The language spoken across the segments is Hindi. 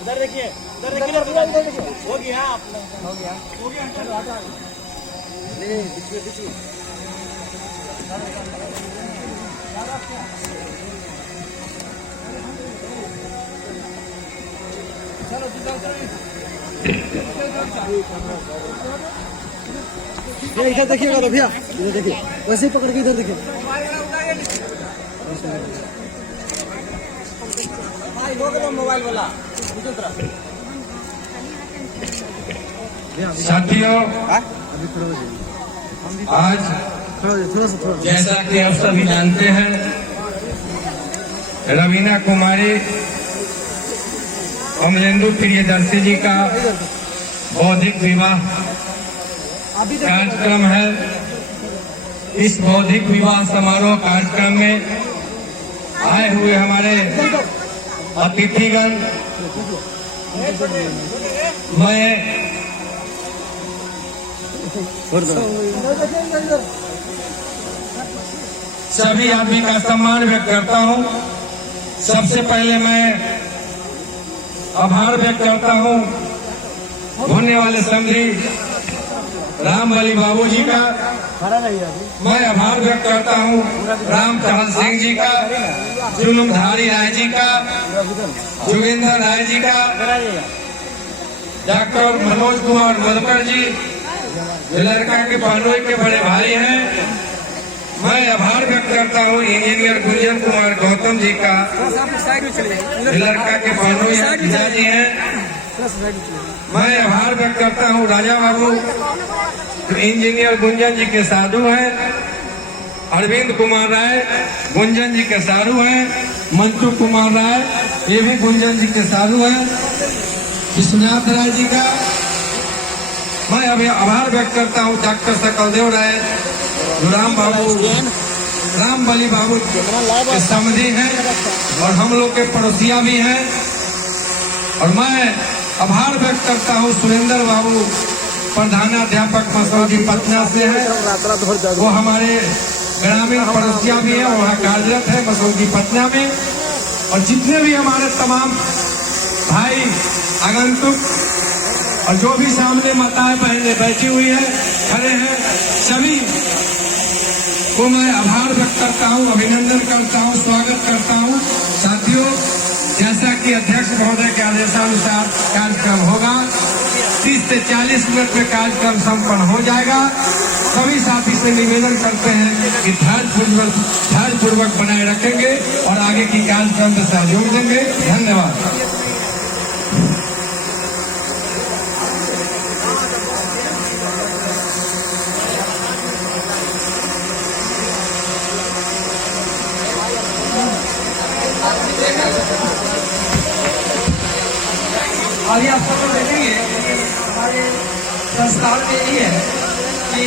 उधर देखिए, उधर देखिए, हो गया, हो गया, हो गया, चलो आजा, नहीं बीच में चलो इधर देखिएगा तो भैया, इधर देखिए, वैसे ही पकड़ के इधर देखिए। मोबाइल वाला साथियों, आज जैसा कि आप सभी जानते हैं, रवीना कुमारी अमलेंदु प्रियदर्शी जी का बौद्धिक विवाह कार्यक्रम है। इस बौद्धिक विवाह समारोह कार्यक्रम में आए हुए हमारे अतिथिगण, मैं सभी आदमी का सम्मान व्यक्त करता हूं। सबसे पहले मैं आभार व्यक्त करता हूं होने वाले समधी रामबली बाबू जी का। मैं आभार व्यक्त करता हूं रामचरण सिंह जी का, जुलुमधारी राय जी का, जोगेंद्र राय जी का, डॉक्टर मनोज कुमार मधुकर जी, लड़का के पहनोई के बड़े भाई हैं। मैं आभार व्यक्त करता हूँ इंजीनियर गुंजन कुमार गौतम जी का, लड़का के पहनोई पिताजी हैं। मैं आभार व्यक्त करता हूँ राजा बाबू, इंजीनियर गुंजन जी के साधु हैं। अरविंद कुमार राय गुंजन जी के साधु हैं। मंटू कुमार राय ये भी गुंजन जी के साधु हैं। विश्वनाथ राय जी का मैं अभी आभार व्यक्त करता हूँ। डॉक्टर सकलदेव राय, राम बाबू, रामबली बाबू के समधी हैं और हम लोग के पड़ोसिया भी हैं। और मैं आभार व्यक्त करता हूँ सुरेंद्र बाबू, प्रधानाध्यापक मसौदी पटना से है। वो हमारे ग्रामीण पड़ोसिया भी है, वहाँ कार्यरत है मसौदी पटना में। और जितने भी हमारे तमाम भाई आगंतुक और जो भी सामने माताएं बहनें बैठी हुई है, खड़े हैं, सभी को मैं आभार व्यक्त करता हूं, अभिनंदन करता हूं, स्वागत करता हूं। साथियों, जैसा कि अध्यक्ष महोदय के आदेशानुसार कार्यक्रम होगा, 30 से 40 मिनट में कार्यक्रम संपन्न हो जाएगा। सभी साथी से निवेदन करते हैं कि धैर्यपूर्वक बनाए रखेंगे और आगे की कार्यक्रम में सहयोग देंगे। धन्यवाद। अभी आप सब लोग देखेंगे हमारे संस्कार में यही है कि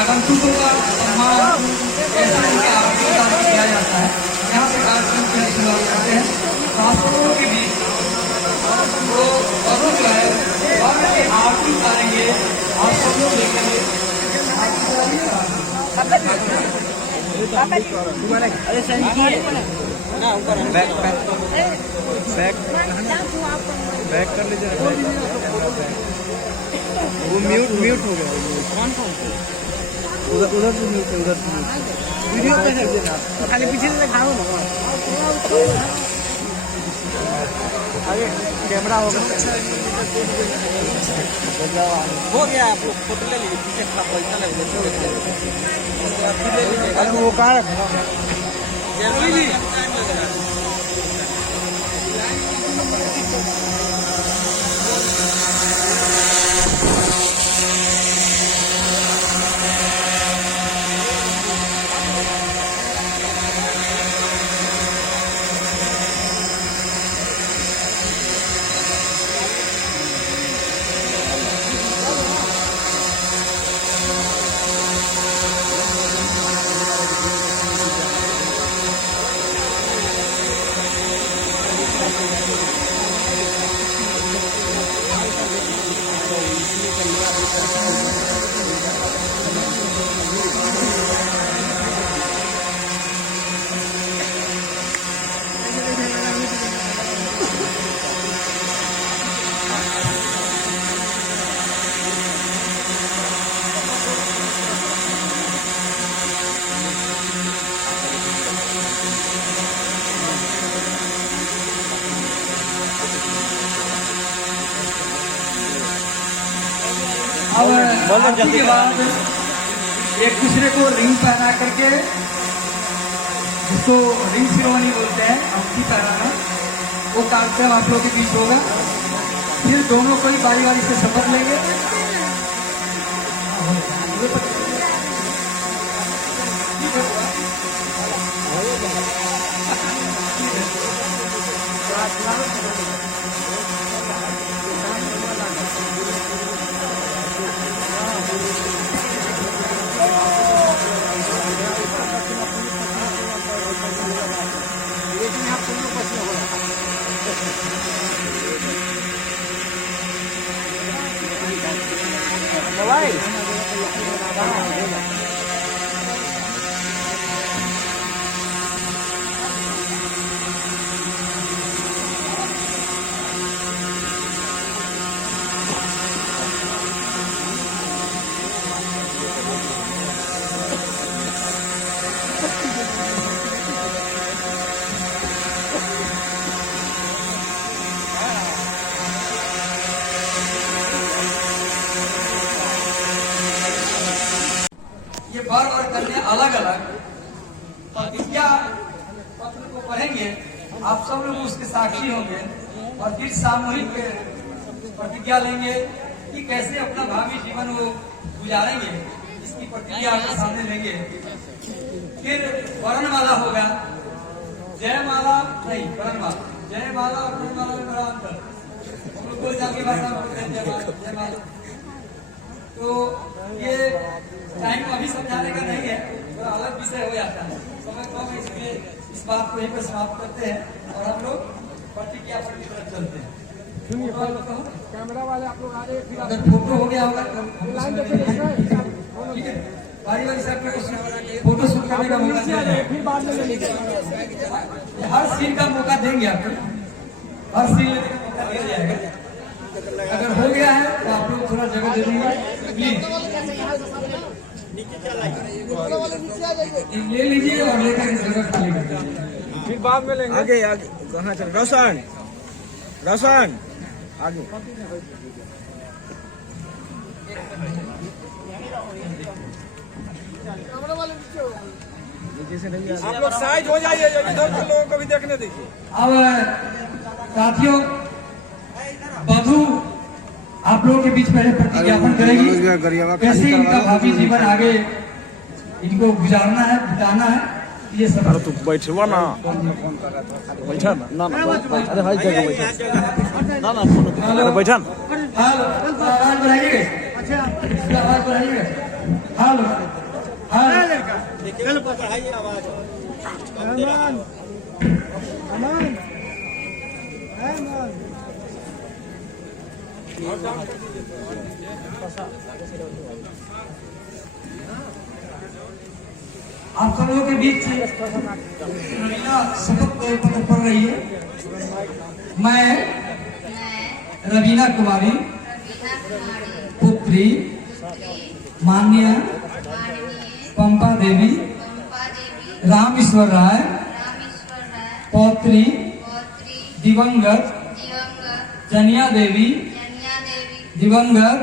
आगंतुकों का सम्मान कैसे उनके आरती किया जाता है। यहाँ से कार्यक्रम की शुरुआत करते हैं। आप लोगों के बीच जो है आरती उतारेंगे, आप सब लोग देखेंगे। अरे सही ना ऊपर बैक कर लीजिए। वो म्यूट हो गया। कौन उधर से म्यूट है, उधर से वीडियो पे है खाली पीछे से दिखाओ ना। आगे कैमरा होगा, हो गया। आप लोग फोटो ले लीजिए, पीछे का पैसा लगेगा। अरे वो कहाँ रखा जरूरी भी आरती के बाद एक दूसरे को रिंग पहना करके, जिसको रिंग सेरेमनी बोलते हैं, अंगूठी पहनाना, वो कार्यक्रम आप लोगों के बीच होगा। फिर दोनों को ही बारी बारी से शपथ लेंगे। ये वर और कन्या अलग अलग प्रतिज्ञा पत्र को पढ़ेंगे, आप सब लोग उसके साक्षी होंगे और फिर सामूहिक प्रतिज्ञा लेंगे कि कैसे अपना भावी जीवन वो गुजारेंगे। इसकी प्रतिज्ञा आपके सामने लेंगे। फिर वर्णमाला होगा, जयमाला नहीं, वर्णमाला, जयमाला और वर्णमाला में बड़ा अंतर, हम लोग बोलचाल की भाषा में बोलते हैं जयमाला। तो ये टाइम अभी समझाने का नहीं है, थोड़ा अलग विषय हो जाता है, समय कम है, इसलिए इस बात को यहीं पर समाप्त करते हैं और हम लोग प्रतिज्ञा पर की तरफ चलते हैं। कैमरा वाले आप लोग आ रहे हैं, अगर फोटो हो गया होगा तो ठीक है, बारी बारी से आपको फोटो शूट करने का मौका देंगे, फिर बाद में लेंगे। हर सीन का मौका देंगे आपको, हर सीन लेने का मौका दिया जाएगा। अगर हो गया है तो आप लोग थोड़ा जगह दे दीजिए प्लीज, ले लीजिए और लेकर जगह खाली कर दीजिए। फिर बाद में लेंगे। आगे आगे कहाँ चल, रोशन रोशन आगे। आप लोग साइड हो जाइए, इधर के लोगों को भी देखने दीजिए। अब साथियों, वधू आप लोगों के बीच पहले प्रतिज्ञापन करेगी, कैसे इनका भावी जीवन आगे इनको गुजारना है, बिताना है, ये सब। अरे तू बैठवा ना, बैठा ना ना, अरे भाई जगह बैठा ना ना, अरे बैठा ना। हेलो, आवाज बढ़ाइए, आवाज बढ़ाइए। हेलो हेलो, बढ़ाइए आवाज। आप सब लोगों के बीच रवीना शपथ पत्र पढ़ रही है। मैं रवीना कुमारी पुत्री माननीय पंपा देवी रामेश्वर राय पौत्री दिवंगत जनिया देवी दिवंगत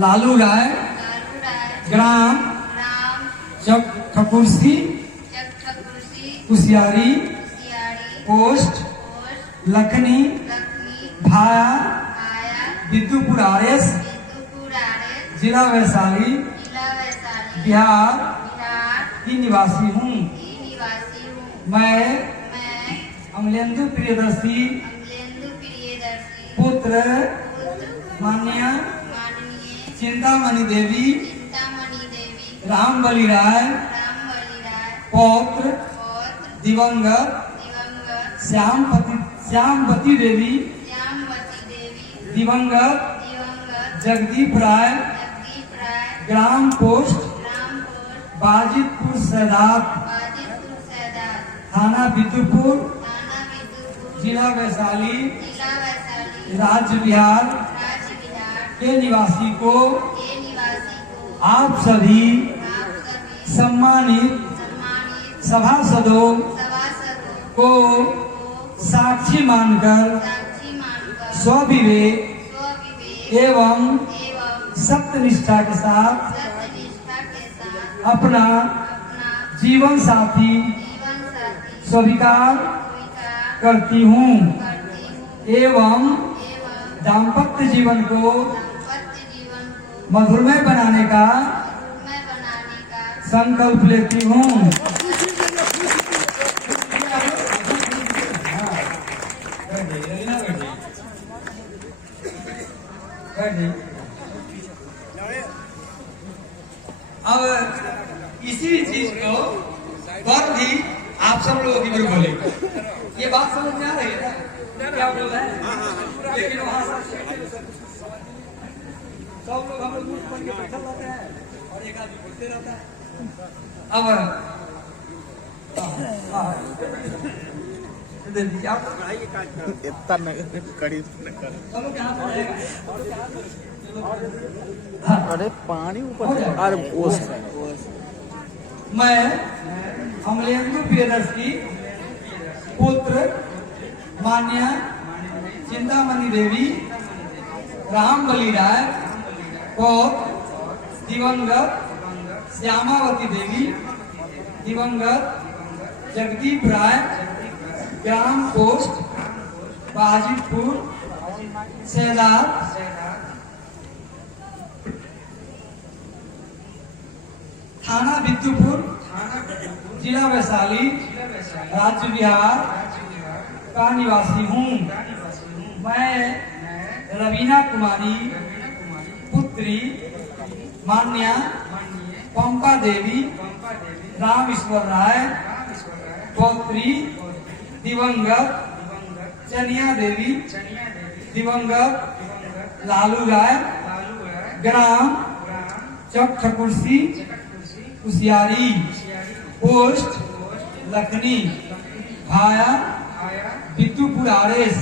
लालू राय ग्राम ठकुरसी कुसियारी पोस्ट लखनी भाया विद्युपुर आरएस जिला वैशाली बिहार की निवासी हूँ। मैं अमलेंदु प्रियदर्शी पुत्र माननीय चिंतामणि देवी रामबली राय पौत्र दिवंगत श्यामवती देवी दिवंगत जगदीप राय ग्राम पोस्ट बाजितपुर सैदात थाना विद्युपुर जिला वैशाली राज्य बिहार के निवासी को आप सभी सम्मानित सभासदों को साक्षी मानकर स्वविवेक एवं सत्यनिष्ठा के साथ सत्यनिष्ठा के साथ अपना अपना जीवन साथी जीवन साथी स्वीकार स्वीकार करती हूँ करती हूँ एवं एवं दाम्पत्य जीवन को दाम्पत्य जीवन को मधुरमय बनाने का मधुरमय बनाने का संकल्प लेती हूँ। अब इसी चीज को पर भी आप सब लोग भी बोले, ये बात समझ में आ रही है ना क्या बोल रहे हैं? लेकिन वहां सब लोग हम लोग मुंह बन के बैठे रहते हैं और एक आदमी बोलते रहता है। अब अरे पानी ऊपर अरे ओस मैं अमलेंदु प्रियदर्शी पुत्र मान्या चिंतामणि देवी रामबली राय और दिवंगत श्यामावती देवी दिवंगत जगदीप राय ग्राम पोस्ट बाजितपुर सैलाब थाना बिद्दुपुर जिला वैशाली राज्य बिहार का निवासी हूँ। मैं रवीना कुमारी पुत्री मान्या पंपा देवी रामेश्वर राय पौत्री दिवंगत चनिया देवी दिवंगत लालू राय ग्राम चक ठकुरसी कुशियारी पोस्ट लखनी भाया बिद्दुपुर आरएस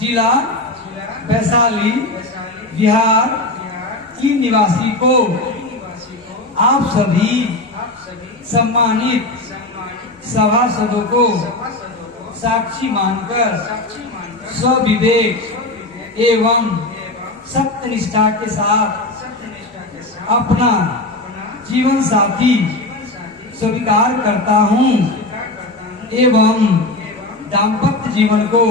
जिला वैशाली बिहार की निवासी को आप सभी सम्मानित सभासदों को साक्षी मानकर स्वविवेक एवं सत्यनिष्ठा के साथ अपना जीवन साथी स्वीकार करता हूँ एवं दाम्पत्य जीवन को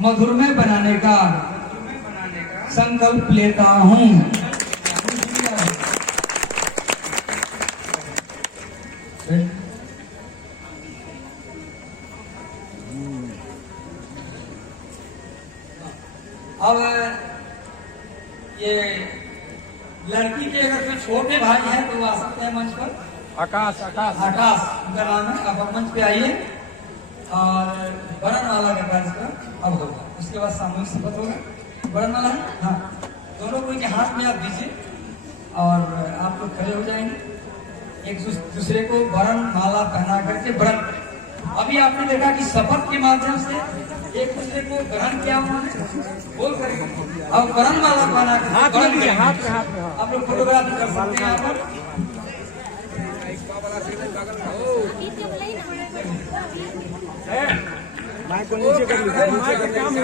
मधुरमय बनाने का संकल्प लेता हूँ। अब ये लड़की के अगर कोई छोटे भाई हैं तो आ सकते हैं मंच पर। आकाश आकाश आकाश उनका नाम है, अब मंच पे आइए और बरनवाला का कार्यक्रम अब होगा, उसके बाद सामूहिक शपथ होगा। बरनवाला है हाँ, दोनों को के हाथ में आप दीजिए और आप लोग खड़े हो जाएंगे, एक दूसरे को बरन माला पहना करके बरन। अभी आपने देखा कि शपथ के माध्यम से एक दूसरे को ग्रहण किया उन्होंने बोल करेंगे, अब बरन माला पहना करके हाथ में आप लोग फोटोग्राफी कर सकते हैं यहाँ पर। माइक को नीचे कर लीजिए, नीचे कर लीजिए।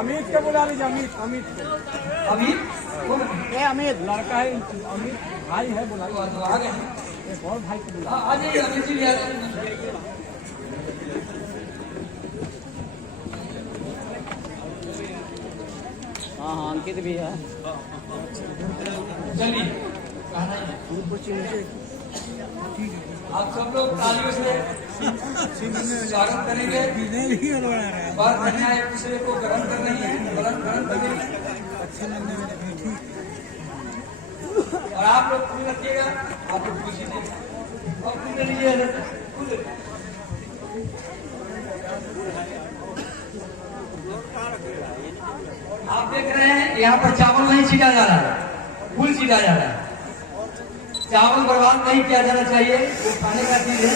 अमित के बुला लीजिए, अमित अमित अमित अमित लड़का है, अमित भाई है, बुला आ गए एक और भाई को बुला। आ जाइए अमित जी भी आ जाइए। हाँ हाँ अंकित भी है। चलिए कहना है आप सब लोग तालियों से स्वागत करेंगे। बात कन्या एक दूसरे को ग्रहण कर रही है, ग्रहण कर रही है और आप लोग खुद रखिएगा, आप लोग खुश लीजिएगा और खुद लीजिए खुद। आप देख रहे हैं यहाँ पर चावल नहीं छीटा जा रहा है, फूल छीटा जा रहा है। चावल बर्बाद नहीं किया जाना चाहिए, वो खाने का चीज है।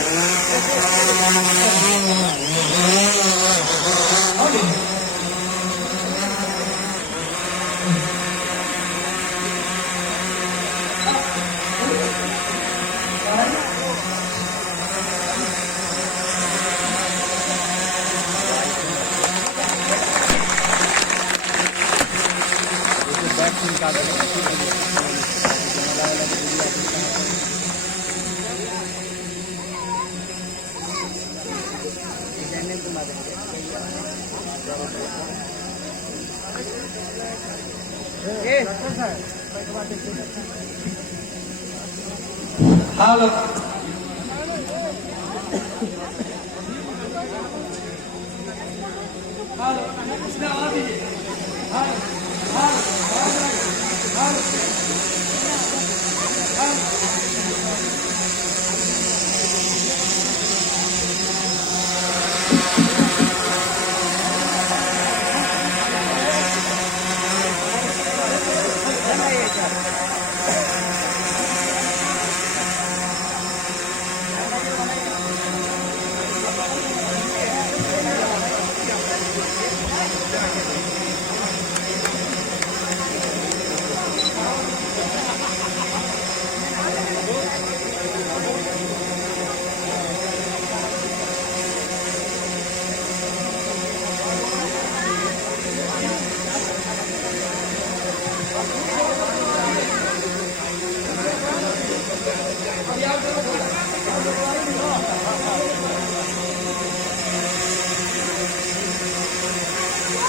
हेलो इसमें आवाज दीजिए।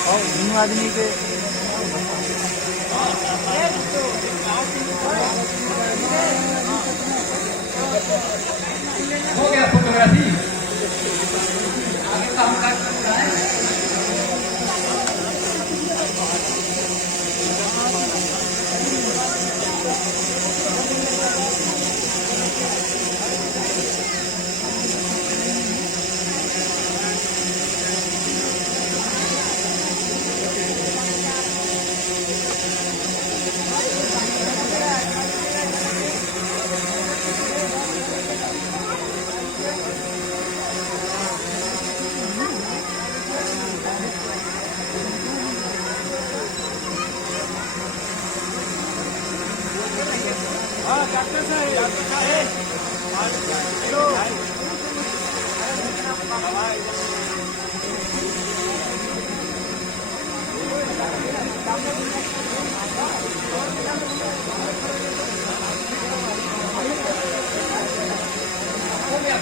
और इन आदमी के हो गया फोटोग्राफी। आगे काम कर सकता है।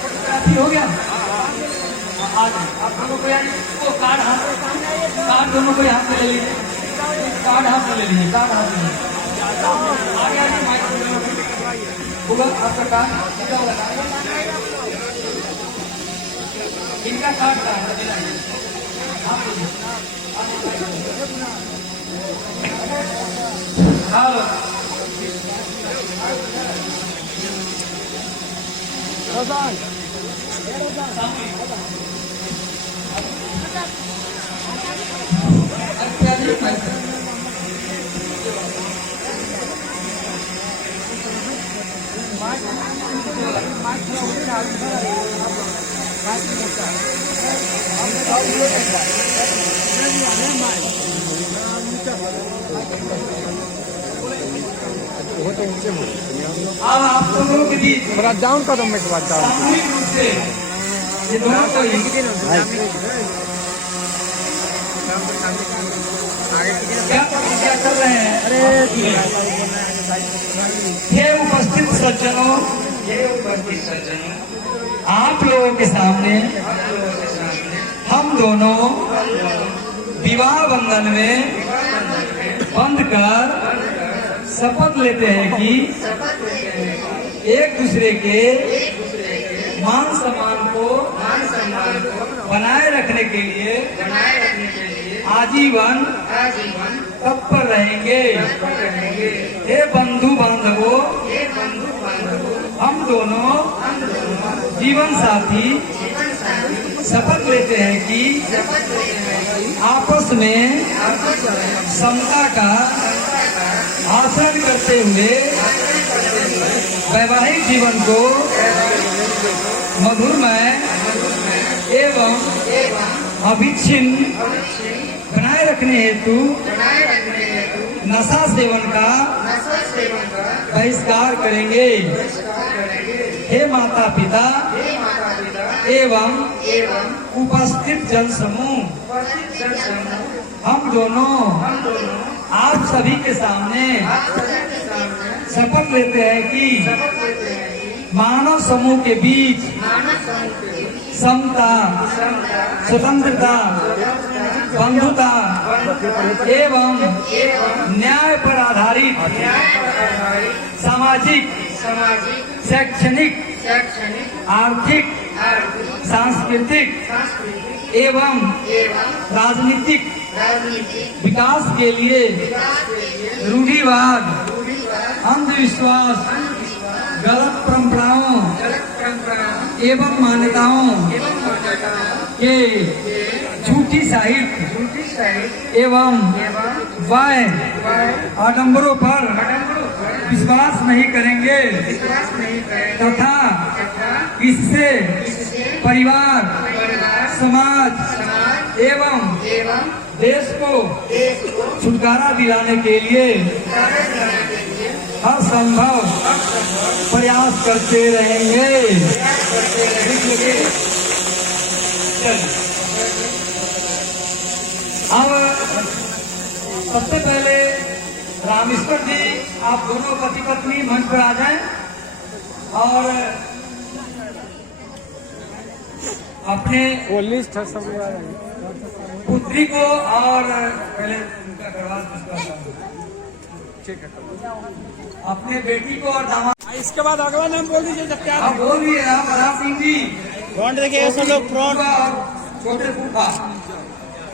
फोटोग्राफी हो गया। आप दोनों को वो कार्ड दोनों को हाथ में ले लीजिए। कार्ड हाथ में ले लीजिए। कार्ड हाथ में आगे आगे माइक होगा आपका कार्ड सीधा वाला कार्ड। इनका कार्ड का हेलो अब आप दोनों के बीच थोड़ा डाउन करो मैं के बाद डाउन सामूहिक रूप से ये दोनों को क्या प्रतिज्ञा कर रहे हैं? हे उपस्थित सज्जनों, आप लोगों के सामने हम दोनों विवाह बंधन में बंध कर शपथ लेते हैं कि एक दूसरे के मान सम्मान को बनाए रखने के लिए आजीवन तत्पर रहेंगे। हे बंधु बांधवों, हम दोनों जीवन साथी शपथ लेते हैं कि आपस में समता का आचरण करते हुए वैवाहिक जीवन को मधुरमय एवं अविच्छिन्न बनाए रखने हेतु नशा सेवन का बहिष्कार करेंगे। हे माता पिता एवं उपस्थित जन समूह, हम दोनों आप सभी के सामने शपथ लेते हैं कि मानव समूह के बीच समता, स्वतंत्रता बंधुता एवं न्याय पर आधारित सामाजिक शैक्षणिक आर्थिक सांस्कृतिक एवं राजनीतिक विकास के लिए रूढ़िवाद, अंधविश्वास, गलत परंपराओं एवं मान्यताओं के झूठी साहित्य एवं वाय आडंबरों पर विश्वास नहीं करेंगे तथा इससे परिवार, समाज एवं देश को छुटकारा दिलाने के लिए हर संभव प्रयास करते रहेंगे। अब सबसे पहले रामेश्वर जी, आप दोनों पति पत्नी मंच पर आ जाएं और अपने पुत्री को और पहले उनका करवा अपने बेटी को और दामाद। इसके बाद अगला नाम बोल दीजिए जब क्या आप बोल रही है बलराम सिंह जी, फ्रंट देखिए सब लोग फ्रंट। और छोटे फूफा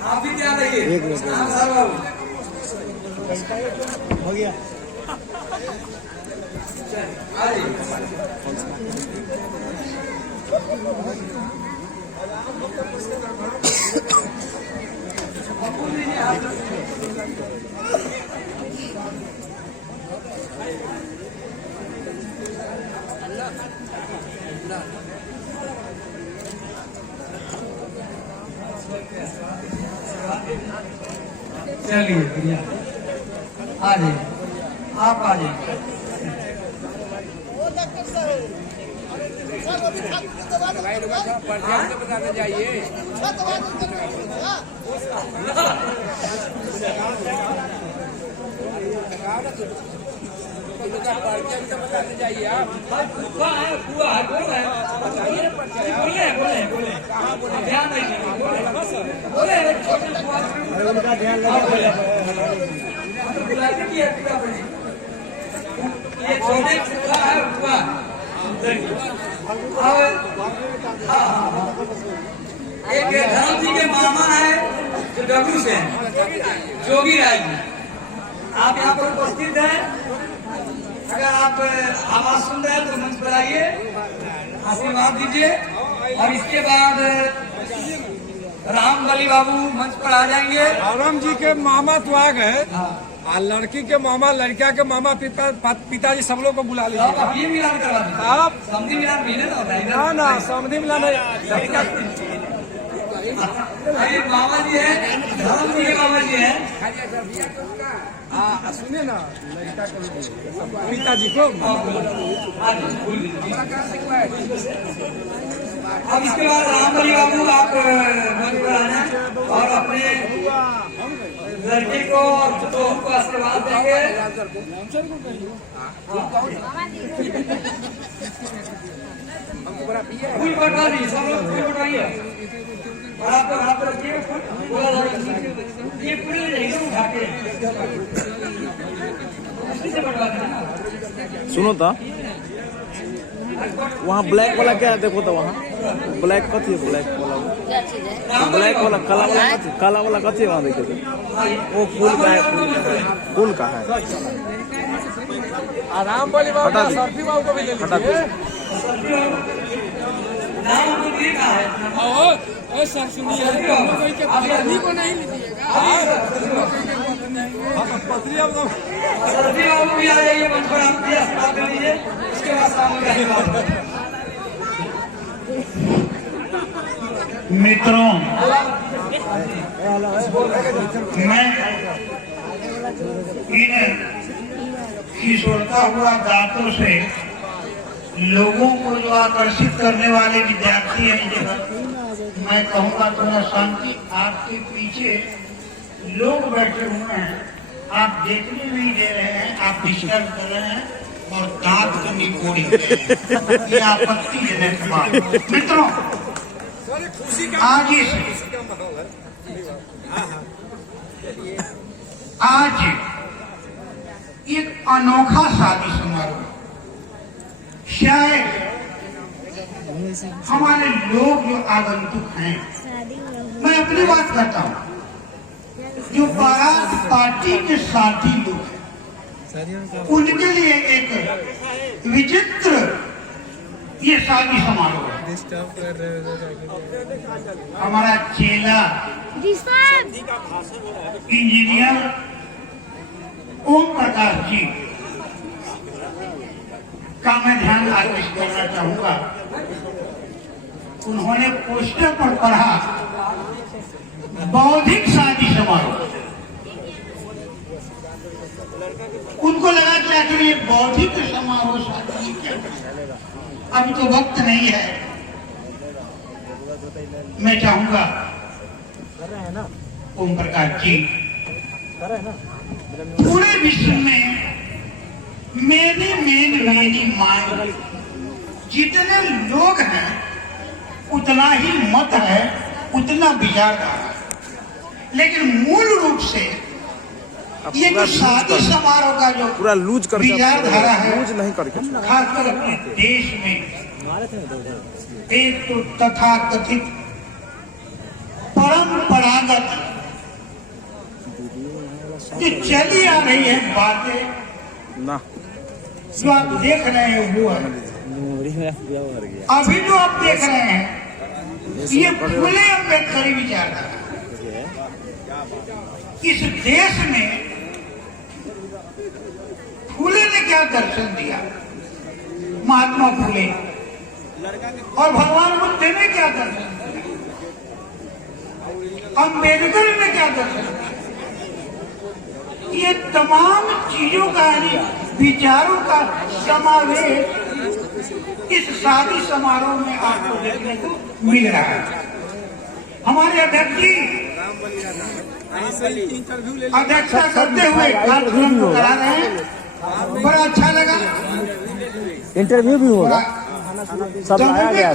आप भी ध्यान रखिए। नाम सर बाबू हो गया। चलिए भैया आ जाइए, आप आ जाइए। जाइए आप। उनका ध्यान एक धर्म जी के मामा है जो डब्लू से जोगी राय जी, आप यहाँ पर उपस्थित हैं। अगर आप आवाज सुन रहे हैं तो मंच पर आइए, आशीर्वाद दीजिए। और इसके बाद राम बली बाबू मंच पर आ जाएंगे। राम जी के मामा तो आ गए, और लड़की के मामा, लड़किया के मामा, पिताजी सब लोग को बुला लीजिए। अब ये मिलान करवा दीजिए। आप समझी मिलान भी ना होता है ना समझी मिला नहीं। ये मामा जी है, धर्म जी के मामा जी है। सुने ना, पिताजी को अब इसके बाद राम बली बाबू आप मंच पर आना और अपने लड़के को और पुतोहू को आशीर्वाद देंगे। फूल बटवा दीजिए, सब लोग फूल बटवाइए। और आप हाथ पर रखिए, ये पूरे उठा के इसे बटवा देना। सुनो तो वहाँ ब्लैक वाला क्या है, देखो तो वहाँ ब्लैक कथी है, ब्लैक वाला काला वाला कथी है वहाँ देखिए तो वो फूल का है, फूल का है। आराम वाली बाबू, हटा दी, सरफी बाबू को भी ले हटा लीजिए। सर सुनिए, पत्नी को नहीं लीजिएगा। सरफी बाबू भी आ जाइए मंच पर, आप भी आशीर्वाद दे दीजिए। इसके बाद सामने मित्रों, मैं इन किशोरता हुआ गातों से लोगों को जो आकर्षित करने वाले विद्यार्थी हैं, मैं कहूँगा थोड़ा शांति। आपके पीछे लोग बैठे हुए हैं, आप देखने नहीं दे रहे हैं, आप डिस्टर्ब कर रहे हैं और दांत को निकोड़ी ये आपत्तिजनक बात। मित्रों, आज एक अनोखा शादी समारोह, शायद हमारे लोग जो आगंतुक हैं, मैं अपनी बात करता हूँ, जो बारात पार्टी के साथी लोग हैं, उनके लिए एक विचित्र ये शादी समारोह है। हमारा चेला इंजीनियर ओम प्रकाश जी का मैं ध्यान आकर्षित करना चाहूंगा। उन्होंने पोस्टर पर पढ़ा बौद्धिक शादी समारोह। उनको लगा कि आखिर ये बौद्धिक समारोह शादी क्या है? अभी तो वक्त नहीं है। मैं चाहूंगा ओम प्रकाश जी पूरे विश्व में मेरी माँ जितने लोग हैं उतना ही मत है, उतना विचारधारा है, लेकिन मूल रूप से ये जो शादी समारोह का जो पूरा लूज करके विचारधारा है, लूज नहीं करके खासकर अपने देश में एक तो तथाकथित परंपरागत जो चली आ रही है बातें, ना जो आप देख रहे हैं वो है। अभी जो आप देख रहे हैं ये फूले अम्बेडकरी विचारधारा। इस देश में फूले ने क्या दर्शन दिया, महात्मा फूले, और भगवान बुद्ध ने क्या दर्शन दिया, अम्बेडकर ने क्या दर्शन दिया। ये तमाम चीजों का यानी विचारों का समावेश इस शादी समारोह में आपको देखने को मिल रहा है। हमारे अध्यक्ष जी अध्यक्षता करते हुए कार्यक्रम को करा रहे हैं, बड़ा अच्छा लगा। इंटरव्यू भी होगा, सब आया गया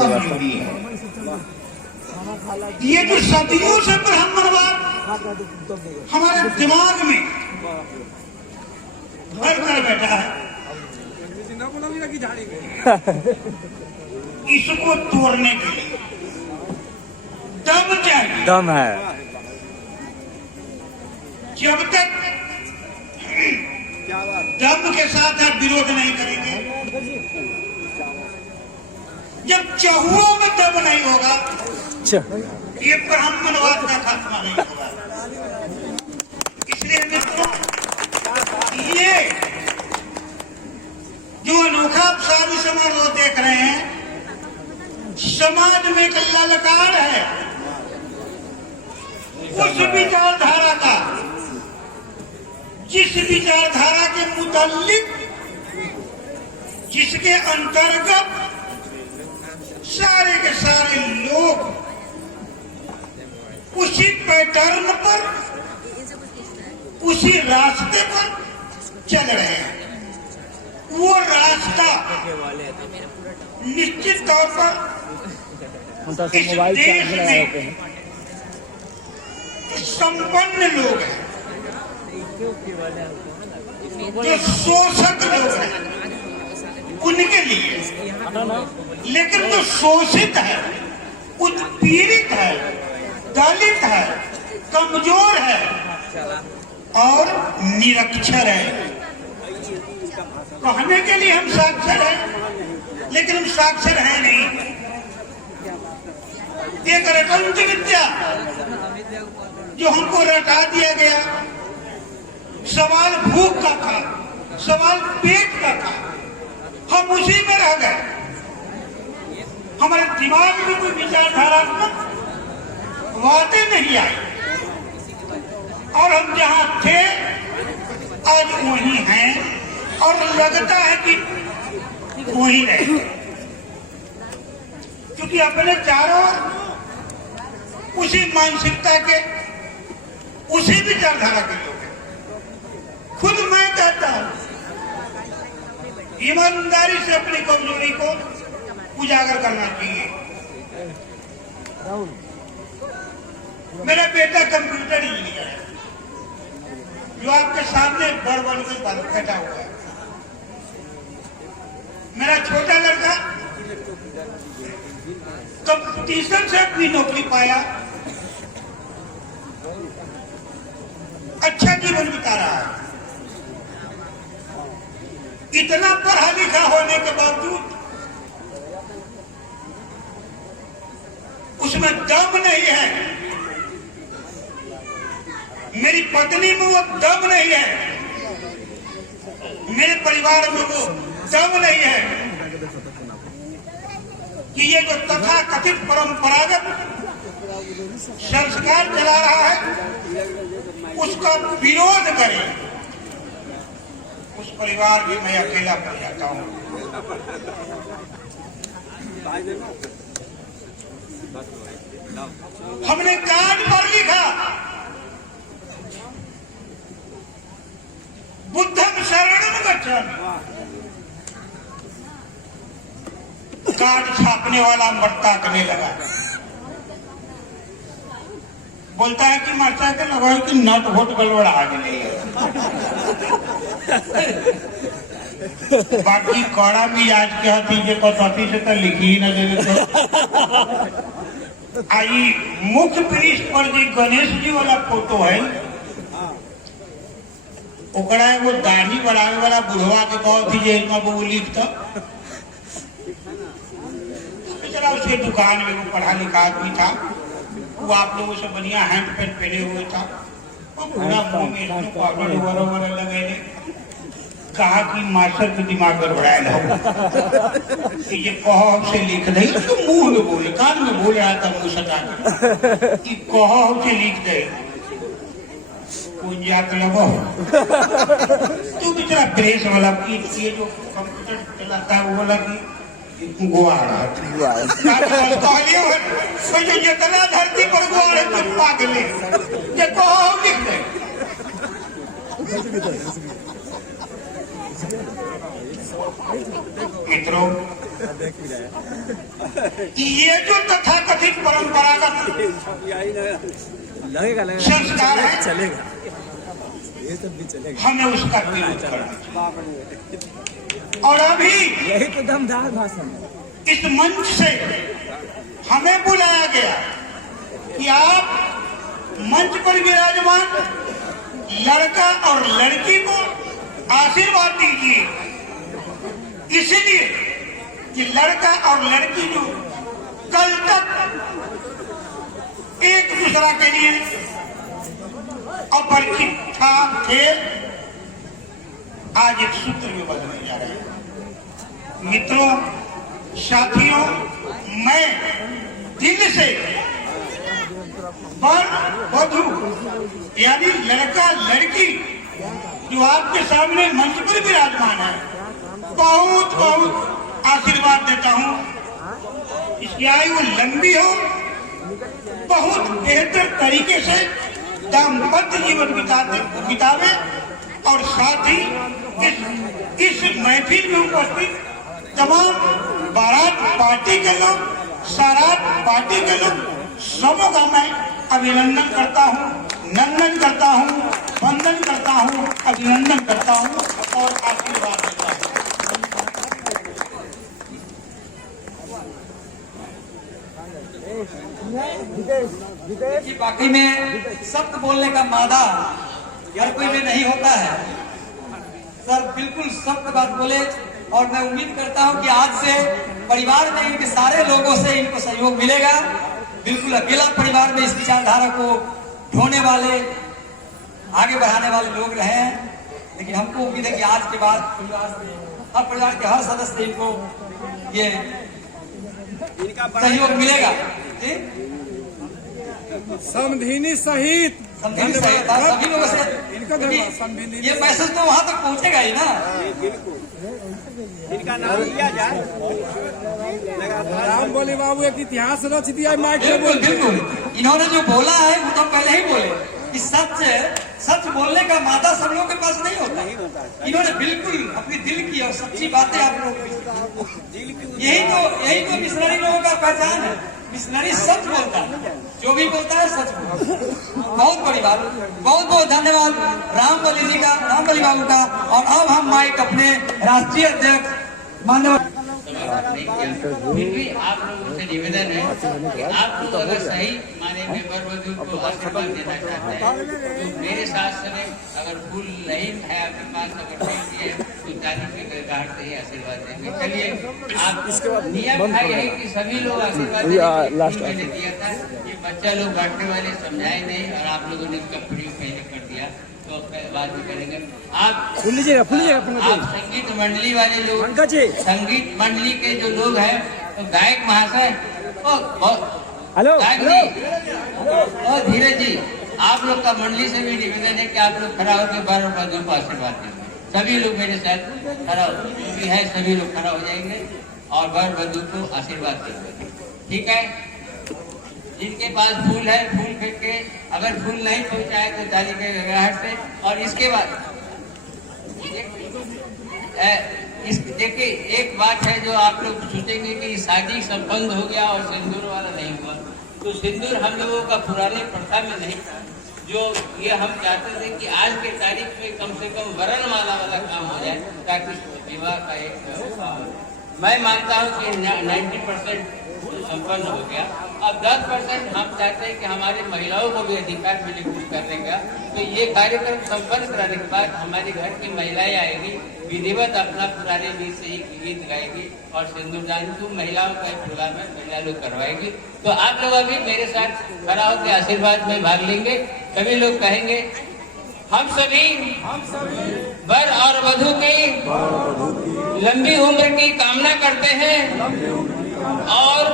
ये जो सदियों से ब्राह्मणवाद हमारे दिमाग में भर कर बैठा है, इसको तोड़ने के लिए दम चाहिए। दम है। जब तक दम के साथ आप विरोध नहीं करेंगे, जब चहुओं में दम नहीं होगा, ये ब्राह्मणवाद का खात्मा नहीं होगा। इसलिए मित्रों, ये जो अनोखा शादी समारोह देख रहे हैं, समाज में एक ललकार है उस विचारधारा का, जिस विचारधारा के मुताल्लिक, जिसके अंतर्गत सारे के सारे लोग उसी पैटर्न पर, उसी रास्ते पर चल रहे हैं। वो रास्ता निश्चित तौर पर इस देश में संपन्न लोग हैं, जो शोषक लोग हैं उनके लिए, लेकिन जो शोषित है, उत्पीड़ित है, दलित है, कमजोर है और निरक्षर है। कहने के लिए हम साक्षर हैं, लेकिन हम साक्षर हैं नहीं। एक रटंत विद्या जो हमको रटा दिया गया, सवाल भूख का था, सवाल पेट का था, हम उसी में रह गए। हमारे दिमाग में कोई विचारधारात्मक बातें नहीं आई, और हम जहां थे आज वहीं हैं, और लगता है कि वहीं रहे, क्योंकि अपने चारों उसी मानसिकता के, उसी विचारधारा के लोग हैं। खुद मैं कहता हूं, ईमानदारी से अपनी कमजोरी को उजागर करना चाहिए। मेरा बेटा कंप्यूटर इंजीनियर है, जो आपके सामने बड़ बड़ के बैठा हुआ है। मेरा छोटा लड़का कंपटीशन से अपनी नौकरी पाया, अच्छा जीवन बिता रहा है। इतना पढ़ा लिखा होने के बावजूद उसमें दम नहीं है। मेरी पत्नी में वो दम नहीं है, मेरे परिवार में वो दम नहीं है कि ये जो तथा कथित परंपरागत संस्कार चला रहा है उसका विरोध करें। उस परिवार में मैं अकेला पड़ जाता हूं। हमने कार्ड पर लिखा बुद्धम शरणम गच्छामि। कार्ड छापने वाला मरता करने लगा, बोलता है कि मरता के लगाओ कि नट होट गड़बड़ा गई। बाकी कड़ा भी आज के हती जे कथी से तो लिखी न दे तो आई मुख्य पृष्ठ पर जो गणेश जी वाला फोटो है ओकरा एगो दाढ़ी बढ़ावे वाला बुढ़वा के कहो थी जे इतना वो लिखता बेचारा उसके दुकान में वो पढ़ा लिखा आदमी था, वो आप लोगों से बढ़िया हैंड पेन पहने हुए था, वो पूरा मुंह में पाउडर वगैरह लगे ने कहा कि मास्टर के दिमाग गड़बड़ाया हो कि ये कहो से लिख दे, तो मुंह में बोले कान में बोल रहा था मुंह सटा कि कहो से लिख दे कुंजाक लगो। तू बेचारा प्रेस वाला ये जो कंप्यूटर चलाता है वो वाला की गुआड़ा जो जितना धरती पर गुआड़ है तुम पागले ये कहो लिख दे। मित्रों, ये जो तथाकथित परंपरागत संस्कार है चलेगा, ये सब भी चलेगा, हमें उसका विरोध करना चाहिए। और अभी यही तो दमदार भाषण है। इस मंच से हमें बुलाया गया कि आप मंच पर विराजमान लड़का और लड़की को आशीर्वाद दीजिए, इसलिए कि लड़का और लड़की जो कल तक एक दूसरा के लिए अपरिचित था थे, आज एक सूत्र में बदलने जा रहे हैं। मित्रों, साथियों, मैं दिल से वर वधू यानी लड़का लड़की जो आपके सामने मंच पर विराजमान है बहुत बहुत आशीर्वाद देता हूं। इसकी आयु लंबी हो, बहुत बेहतर तरीके से दाम्पत्य जीवन बितावे और साथ ही इस महफिल में उपस्थित तमाम बारात पार्टी के लोग, सारात पार्टी के लोग सबों का मैं अभिनंदन करता हूं, नंदन करता हूं, वंदन करता हूं, अभिनंदन करता हूं और आशीर्वाद देता हूं। बाकी में सत्य बोलने का मादा हर कोई में नहीं होता है। सर बिल्कुल सत्य बात बोले और मैं उम्मीद करता हूं कि आज से परिवार में इनके सारे लोगों से इनको सहयोग मिलेगा। बिल्कुल अकेला परिवार में इस विचारधारा को ढोने वाले, आगे बढ़ाने वाले लोग रहे हैं, लेकिन हमको उम्मीद है कि आज के बाद परिवार के हर सदस्य इनको ये सहयोग मिलेगा। समधिनी सहित सभी लोगों से ये मैसेज तो वहां तक पहुंचेगा ही ना। इनका नाम लिया जाए, राम बोले बाबू एक इतिहास रच दिया माइक में। बिल्कुल बिल्कुल, इन्होंने जो बोला है वो तो पहले ही बोले कि सच बोलने का मादा सब लोगों के पास नहीं होता। इन्होंने बिल्कुल अपनी दिल की और सच्ची बातें आप लोग, यही तो मिशनरी लोगों का पहचान है। मिशनरी सच बोलता है, जो भी बोलता है सच बोलता है। बहुत बड़ी बात, बहुत बहुत धन्यवाद रामबली जी का, रामबली बाबू का। और अब हम माइक अपने राष्ट्रीय अध्यक्ष माननीय फिर भी आप लोगों से निवेदन है कि आप लोग अगर सही माने में वर वधू को आशीर्वाद देना चाहते हैं तो मेरे साथ समय अगर फूल नहीं है आपके पास, अगर नहीं दिए तो ताली के गाहट से ही आशीर्वाद देंगे। चलिए आप नियम है यही कि सभी लोग आशीर्वाद देंगे। मैंने दिया था ये बच्चा लोग बांटने वाले समझाए नहीं और आप लोगों ने इसका प्रयोग पहले कर दिया, तो बाद में करेंगे। आप फूल लीजिएगा आप संगीत मंडली वाले लोग, संगीत मंडली के जो लोग हैं तो गायक महाशय, हेलो गायक जी और धीरज जी, आप लोग का मंडली से भी निवेदन है कि आप लोग खड़ा होकर वर और वधू को आशीर्वाद देंगे। सभी लोग मेरे साथ खड़ा जो भी है सभी लोग खड़ा हो जाएंगे और वर वधू को आशीर्वाद देंगे। ठीक है, जिनके पास फूल है फूल फेंक के, अगर फूल नहीं पहुंचाए तो ताली के गड़गड़ाहट से। और इसके बाद देखिए एक बात है जो आप लोग सोचेंगे कि शादी संपन्न हो गया और सिंदूर वाला नहीं हुआ, तो सिंदूर हम लोगों का पुराने प्रथा में नहीं था। जो ये हम चाहते थे कि आज के तारीख में कम से कम वरणमाला वाला काम हो जाए ताकि विवाह का एक मैं मानता हूँ कि 90% संपन्न हो गया। अब 10% हम चाहते हैं कि हमारी महिलाओं को भी अधिकार मिले कुछ करने का। तो ये कार्यक्रम संपन्न कराने के बाद हमारे घर की महिलाएं आएगी, विधिवत अपना पुराने गीत से ही गीत गाएगी और सिंदूरदान को महिलाओं का प्रोग्राम में महिला लोग करवाएगी। तो आप लोग अभी मेरे साथ खड़ा होकर आशीर्वाद में भाग लेंगे। सभी लोग कहेंगे हम सभी वर और वधू की लंबी उम्र की कामना करते हैं और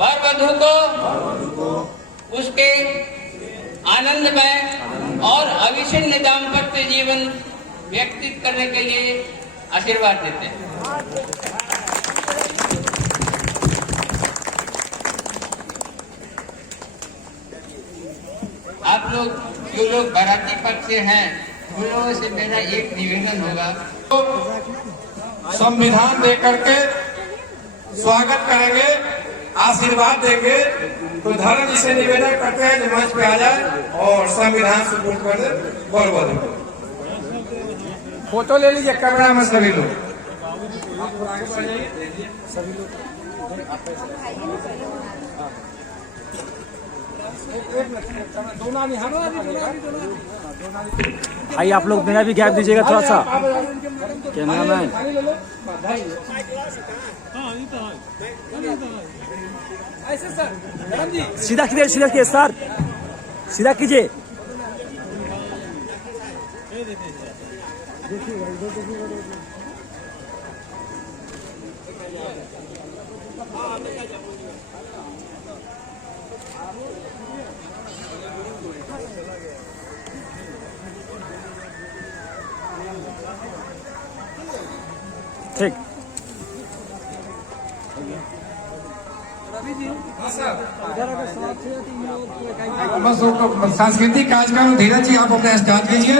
वर वधू को उसके आनंदमय और अविच्छिन्न दाम्पत्य जीवन व्यतीत करने के लिए आशीर्वाद देते हैं। आप लोग जो लोग बाराती पक्ष से हैं उन लोगों से मेरा एक निवेदन होगा, संविधान दे करके स्वागत करेंगे, आशीर्वाद देंगे। तो धर्म जी से निवेदन करते हैं जो मंच पे आ जाए और संविधान सुपुर्द कर दे वर वधू को। फोटो ले लीजिए कैमरा में सभी लोग। आइए आप लोग मेरा भी गैप दीजिएगा थोड़ा सा, कैमरामैन। सीधा कीजिए, सीधा कीजिए सर, सीधा कीजिए। ठीक, बस सांस्कृतिक कार्यक्रम धीरज जी आप अपना स्टार्ट कीजिए।